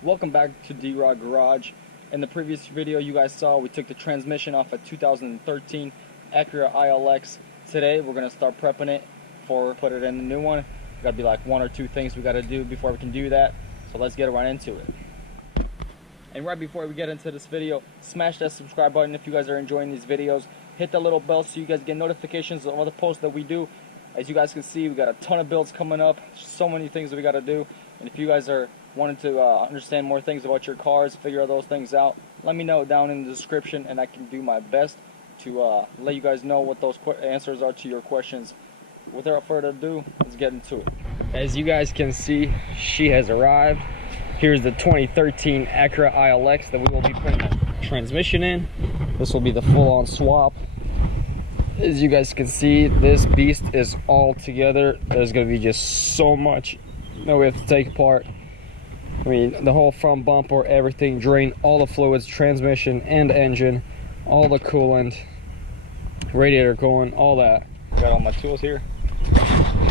Welcome back to D-Rod Garage. In the previous video you guys saw, we took the transmission off a 2013 Acura ILX. Today we're going to start prepping it for put it in the new one. Got to be like one or two things we got to do before we can do that. So let's get right into it. And right before we get into this video, smash that subscribe button if you guys are enjoying these videos. Hit the little bell so you guys get notifications of all the posts that we do. As you guys can see, we got a ton of builds coming up. So many things that we got to do. And if you guys are wanting to understand more things about your cars, figure those things out, let me know down in the description and I can do my best to let you guys know what those answers are to your questions. Without further ado, let's get into it. As you guys can see, she has arrived. Here's the 2013 Acura ILX that we will be putting the transmission in. This will be the full-on swap. As you guys can see, this beast is all together. There's going to be just so much that we have to take apart. I mean, the whole front bumper, everything, drain all the fluids, transmission and engine, all the coolant, radiator coolant, all that. Got all my tools here.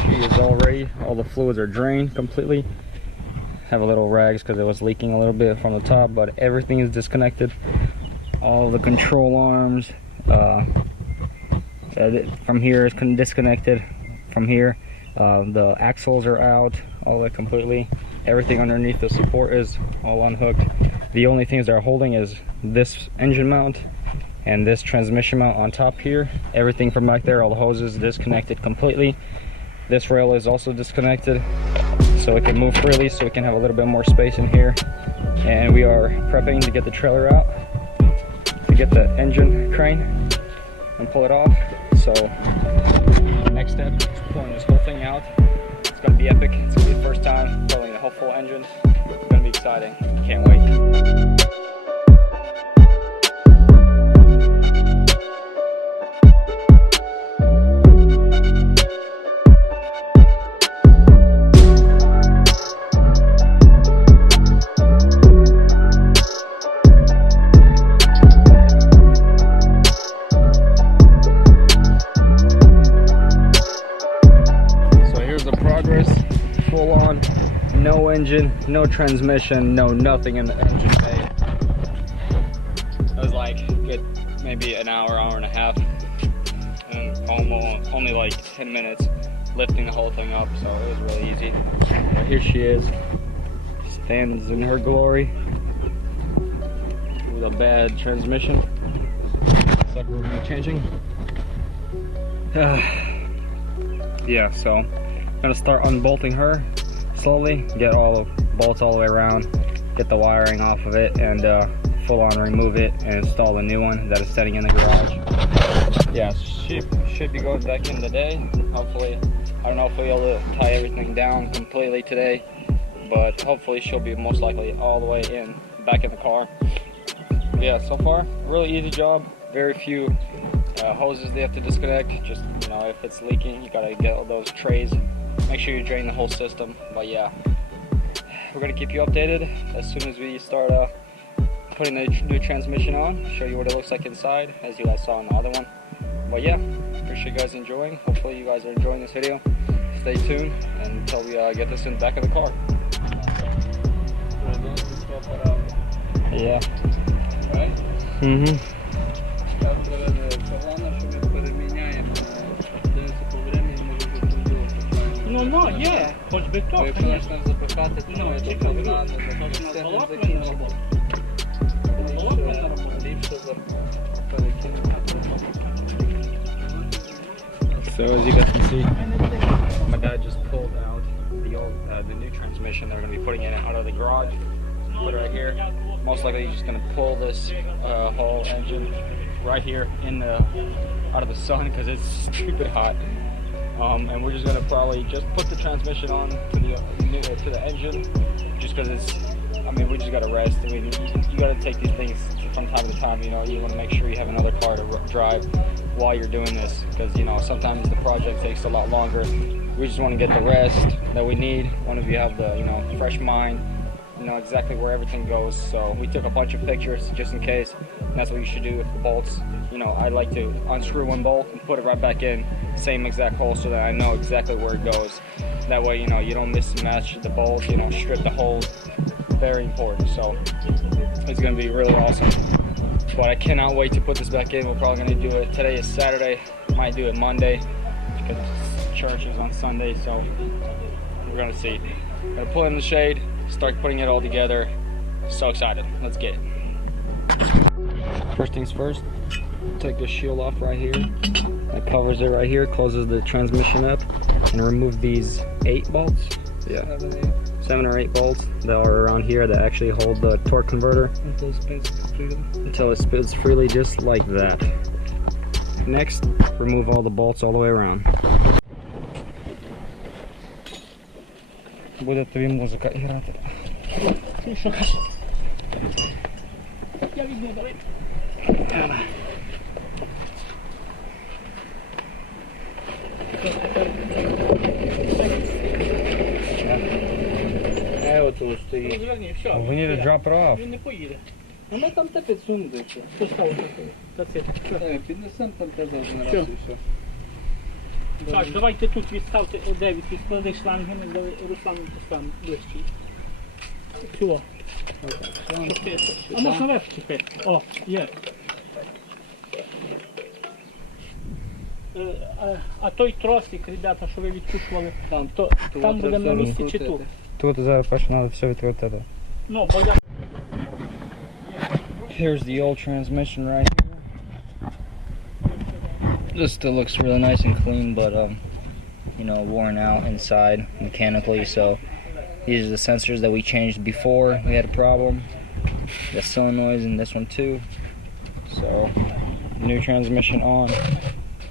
She is all ready. All the fluids are drained completely. Have a little rags because it was leaking a little bit from the top, but everything is disconnected. All the control arms from here is disconnected. From here, the axles are out, all that completely. Everything underneath the support is all unhooked. The only things that are holding is this engine mount and this transmission mount on top here. Everything from back there, all the hoses, disconnected completely. This rail is also disconnected, so it can move freely, so we can have a little bit more space in here. And we are prepping to get the trailer out, to get the engine crane and pull it off. So next step is pulling this whole thing out. It's going to be epic. It's going to be the first time pulling the whole full engine. It's going to be exciting. Can't wait. Full on, no engine, no transmission, no nothing in the engine bay. It was like maybe an hour and a half, and only like 10 minutes lifting the whole thing up, so it was really easy. But here she is, stands in her glory with a bad transmission. Looks like we're gonna be changing. Yeah, so I'm gonna start unbolting her slowly, get all the bolts all the way around, get the wiring off of it, and full on remove it and install the new one that is sitting in the garage. Yeah, she should be going back in today. Hopefully, I don't know if we'll be able to tie everything down completely today, but hopefully she'll be most likely all the way back in the car. Yeah, so far, really easy job. Very few hoses they have to disconnect. Just, you know, if it's leaking, you gotta get all those trays. Make sure you drain the whole system. But yeah, we're gonna keep you updated as soon as we start putting the new transmission on. Show you what it looks like inside, as you guys saw in the other one. But yeah, appreciate you guys enjoying. Hopefully you guys are enjoying this video. Stay tuned until we get this in the back of the car. Yeah. Right? Mm-hmm. No, nie, choćby to. No, ciekawe. So as you guys can see, my dad just pulled out the new transmission they're going to be putting in it out of the garage. Put it right here. Most likely he's just going to pull this whole engine right here out of the sun because it's stupid hot. And we're just gonna probably just put the transmission on to the engine, just because it's. I mean, we just gotta rest. I mean, you gotta take these things from time to time. You know, you want to make sure you have another car to drive while you're doing this, because you know sometimes the project takes a lot longer. We just want to get the rest that we need. One of you have the fresh mind, know exactly where everything goes. So we took a bunch of pictures just in case, and that's what you should do with the bolts. You know, I like to unscrew one bolt and put it right back in, same exact hole, so that I know exactly where it goes. That way, you know, you don't mismatch the bolts, you don't strip the holes. Very important. So it's gonna be really awesome. But I cannot wait to put this back in. We're probably gonna do it. Today is Saturday. Might do it Monday because church is on Sunday. So we're gonna see. Gonna pull it in the shade, start putting it all together. So excited. Let's get it. First things first, take the shield off right here. That covers it right here, closes the transmission up, and remove these 8 bolts. Yeah. 7 or 8 bolts that are around here that actually hold the torque converter until it spins freely, just like that. Next, remove all the bolts all the way around. Буде тобі музика грати. Я відну, давай. Ото стоїть. Розверні, все. We need to drop it off. Він не поїде. А ми там те підсунути. Постав такий. Піднесемо там те за один раз Що? і все. Так, давайте тут відставте, Девід, відклади шланги, Руслан поставимо ближче. Цього. А можна вверх чіпити? О, є. А той тросик, ребята, що ви відкручували, там буде на місці чи тут? Тут зараз перше треба все відкрутити. Ну, бо я... Here's the old transmission right here. This still looks really nice and clean, but you know, worn out inside mechanically. So these are the sensors that we changed before we had a problem. The solenoids in this one too. So new transmission on,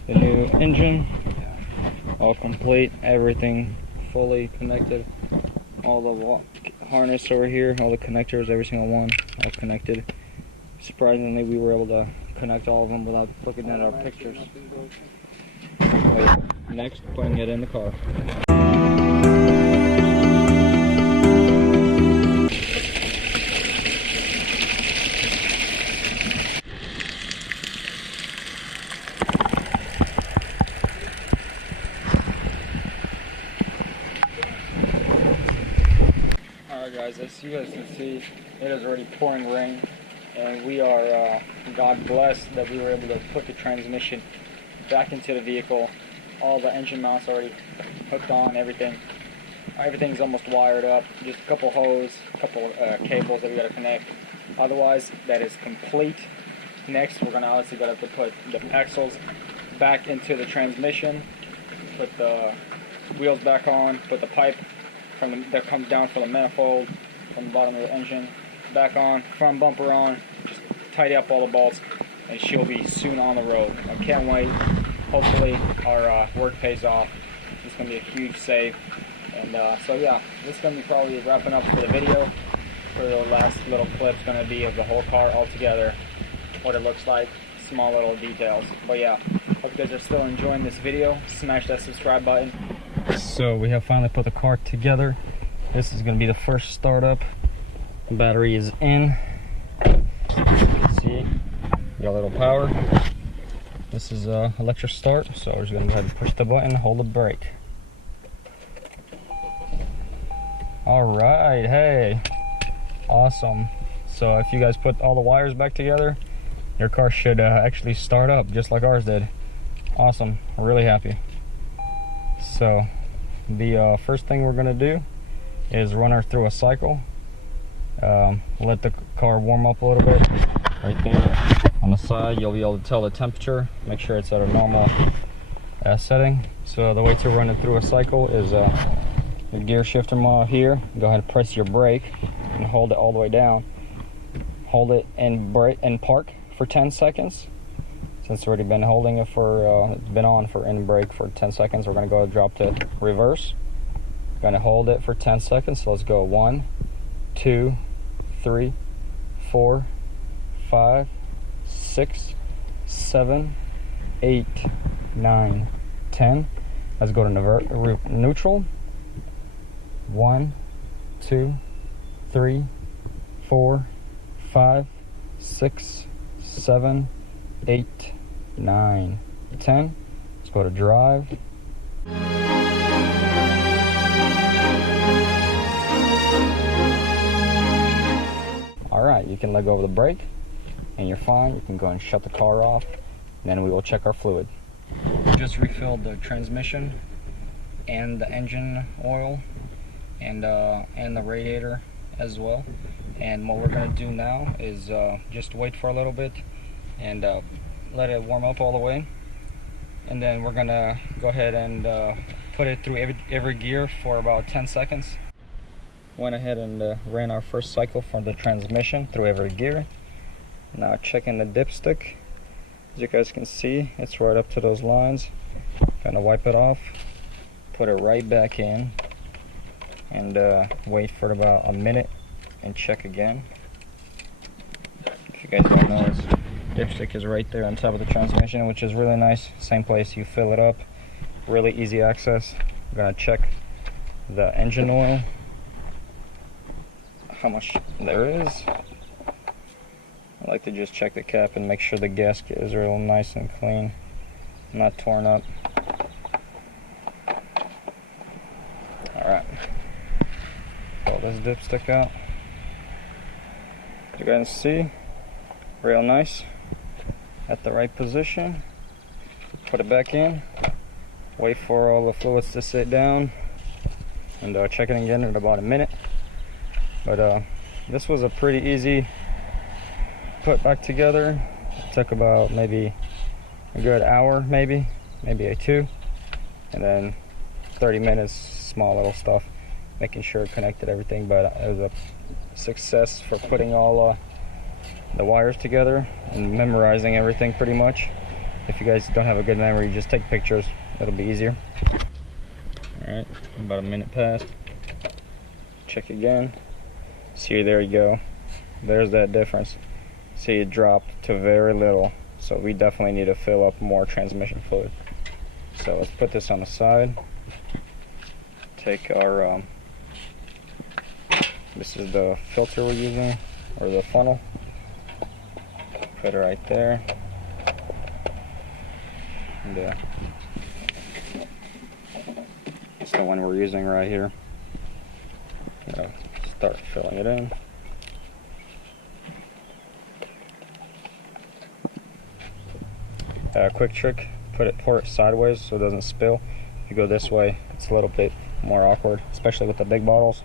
the new engine, all complete, everything fully connected. All the harness over here, all the connectors, every single one, all connected. Surprisingly, we were able to connect all of them without looking at our pictures. Next, putting it in the car. Alright guys, as you guys can see, it is already pouring rain. And we are, God blessed that we were able to put the transmission back into the vehicle. All the engine mounts already hooked on, everything. Everything's almost wired up. Just a couple hose, a couple cables that we got to connect. Otherwise, that is complete. Next, we're gonna obviously have to put the axles back into the transmission, put the wheels back on, put the pipe that comes down from the manifold from the bottom of the engine back on, front bumper on, just tidy up all the bolts, and she'll be soon on the road. I can't wait. Hopefully our work pays off. It's going to be a huge save. And so yeah, this is going to be probably wrapping up for the video. For the last little clip's going to be of the whole car all together, what it looks like, small little details. But yeah, hope you guys are still enjoying this video. Smash that subscribe button. So we have finally put the car together. This is going to be the first startup. The battery is in. See, got a little power. This is electric start, so we're just gonna go ahead and push the button, hold the brake. All right, hey, awesome. So if you guys put all the wires back together, your car should actually start up just like ours did. Awesome, we're really happy. So the first thing we're gonna do is run her through a cycle. Let the car warm up a little bit. Right there on the side, you'll be able to tell the temperature. Make sure it's at a normal setting. So the way to run it through a cycle is your gear shifter mod here. Go ahead and press your brake and hold it all the way down. Hold it and brake and park for 10 seconds. Since it's already been holding it for, it's been on for in brake for 10 seconds, we're gonna go drop to reverse. Gonna hold it for 10 seconds. So let's go 1, 2, 3, 4, 5, 6, 7, 8, 9, 10. Let's go to neutral. 1, 2, 3, 4, 5, 6, 7, 8, 9, 10. Let's go to drive. Alright, you can let go of the brake and you're fine. You can go and shut the car off. Then we will check our fluid. Just refilled the transmission and the engine oil and the radiator as well. And what we're going to do now is just wait for a little bit and let it warm up all the way. And then we're going to go ahead and put it through every gear for about 10 seconds. Went ahead and ran our first cycle from the transmission through every gear. Now checking the dipstick. As you guys can see, it's right up to those lines. Gonna wipe it off, put it right back in, and wait for about a minute and check again. If you guys don't know, its dipstick is right there on top of the transmission, which is really nice. Same place you fill it up, really easy access. I'm gonna check the engine oil, how much there is. I like to just check the cap and make sure the gasket is real nice and clean, not torn up. Alright, pull this dipstick out. As you guys see, real nice, at the right position. Put it back in, wait for all the fluids to sit down, and check it again in about a minute. But this was a pretty easy put back together. It took about maybe a good hour, maybe a 2, and then 30 minutes, small little stuff, making sure it connected everything. But it was a success for putting all the wires together and memorizing everything pretty much. If you guys don't have a good memory, just take pictures, it'll be easier. Alright, about a minute passed. Check again. See, there you go, there's that difference. See, it dropped to very little, so we definitely need to fill up more transmission fluid. So let's put this on the side. Take our this is the filter we're using, or the funnel. Put it right there, and it's the one we're using right here. Start filling it in. Quick trick, pour it sideways so it doesn't spill. If you go this way, it's a little bit more awkward, especially with the big bottles.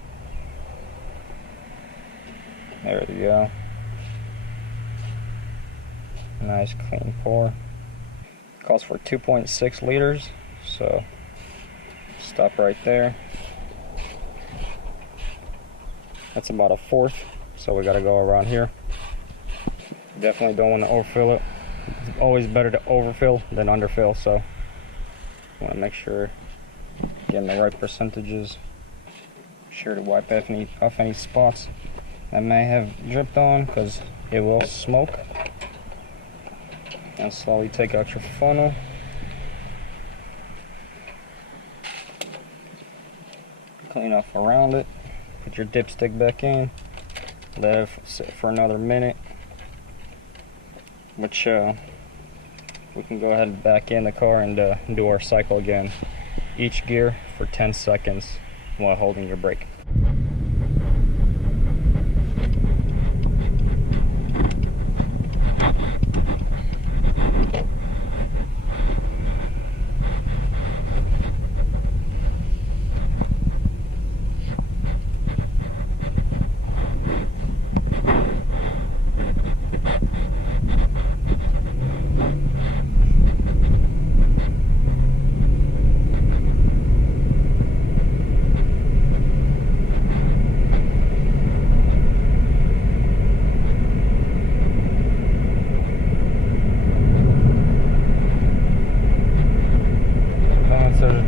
There we go. Nice clean pour. Calls for 2.6 liters, so stop right there. That's about a 1/4, so we gotta go around here. Definitely don't want to overfill it. It's always better to overfill than underfill, so you want to make sure you're getting the right percentages. Be sure to wipe off any spots that may have dripped on, because it will smoke. And slowly take out your funnel. Clean off around it. Put your dipstick back in. Let it sit for another minute, which we can go ahead and back in the car and do our cycle again. Each gear for 10 seconds while holding your brake.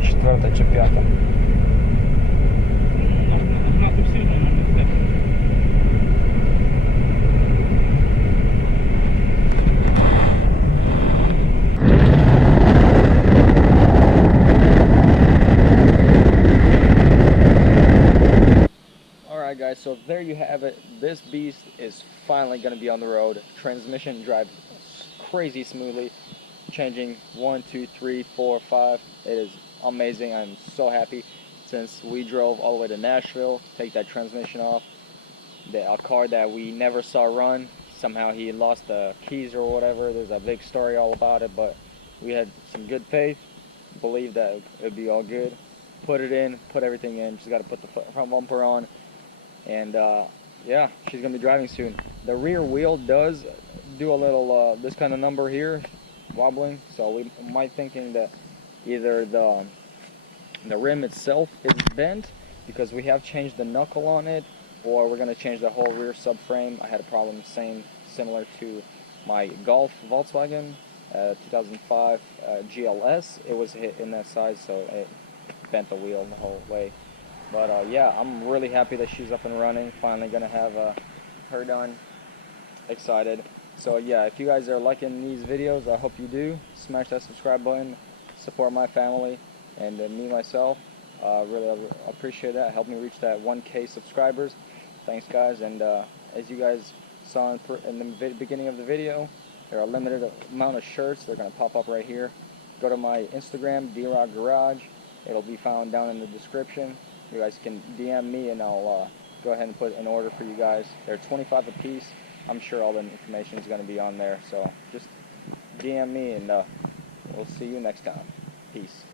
Czwarta czy piąta. Na tym silnym mamy tak. Alright guys, guys, so there you have it. This beast is finally going to be on the road. Transmission drives crazy smoothly, changing 1, 2, 3, 4, 5. It is amazing. I'm so happy. Since we drove all the way to Nashville, take that transmission off, a car that we never saw run, somehow he lost the keys or whatever. There's a big story all about it, but we had some good faith, believed that it would be all good. Put it in, put everything in, just got to put the front bumper on, and yeah, she's going to be driving soon. The rear wheel does do a little, this kind of number here, wobbling, so we might thinking that either the rim itself is bent, because we have changed the knuckle on it, or we're going to change the whole rear subframe. I had a problem similar to my Golf Volkswagen 2005 GLS. It was hit in that side, so it bent the wheel the whole way. But yeah, I'm really happy that she's up and running. Finally going to have her done. Excited. So yeah, if you guys are liking these videos, I hope you do. Smash that subscribe button. Support my family and me myself. Really appreciate that. Help me reach that 1K subscribers. Thanks, guys. And as you guys saw in the beginning of the video, there are a limited amount of shirts. They're going to pop up right here. Go to my Instagram, D-Rock Garage. It'll be found down in the description. You guys can DM me, and I'll go ahead and put an order for you guys. They're $25 a piece. I'm sure all the information is going to be on there. So just DM me, and we'll see you next time. Peace.